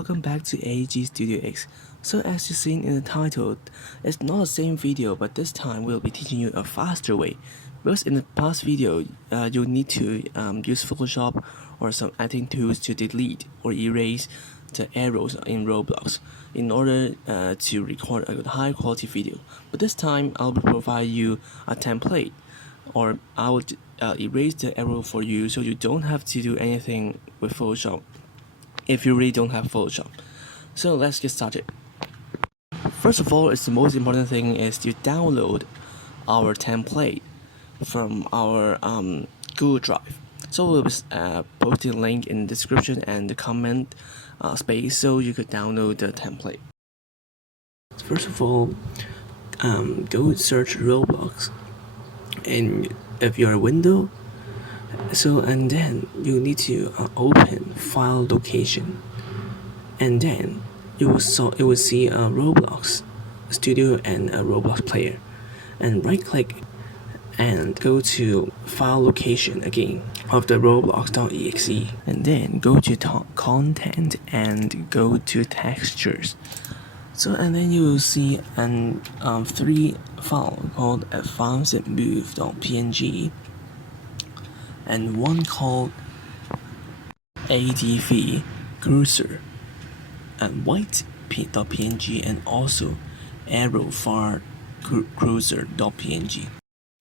welcome back to AG Studio X. So as you've seen in the title, it's not the same video, but this time we'll be teaching you a faster way. Because in the past video, you'll need to use Photoshop or some editing tools to delete or erase the arrows in Roblox in order to record a high quality video. But this time I'll provide you a template, or I will erase the arrow for you so you don't have to do anything with Photoshop if you really don't have Photoshop. So let's get started. First of all, it's the most important thing is to download our template from our Google Drive. So we'll be posting a link in the description and the comment space so you could download the template. First of all, go search Roblox and if you're a window, and then you need to open file location, and then you will see a Roblox studio and a Roblox player, and right click and go to file location again of the roblox.exe, and then go to content and go to textures. And then you will see an 3 file called advancedmove.png and one called ADV cursor and white.png and also arrow cursor.png.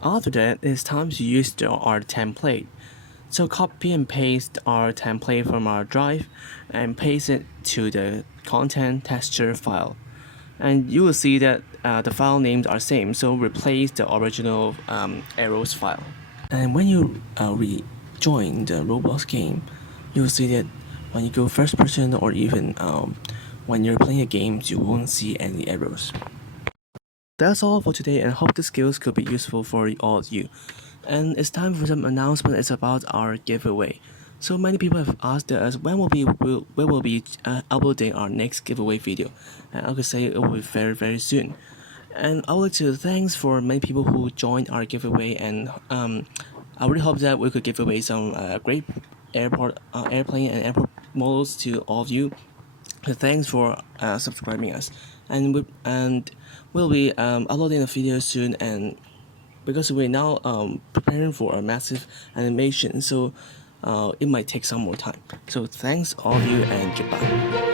After that, it's time to use our template. So copy and paste our template from our drive and paste it to the content texture file. And you will see that the file names are same, so replace the original arrows file. And when you rejoin the Roblox game, you will see that when you go first person or even when you're playing a game, you won't see any arrows. That's all for today, and hope the skills could be useful for all of you. And it's time for some announcement. It's about our giveaway. So many people have asked us when will be uploading our next giveaway video, and I could say it will be very, very soon. And I would like to thanks for many people who joined our giveaway, and I really hope that we could give away some great airplane and airport models to all of you. So thanks for subscribing us, and we'll be uploading a video soon, and because we're now preparing for a massive animation, so it might take some more time. So thanks all of you, and goodbye.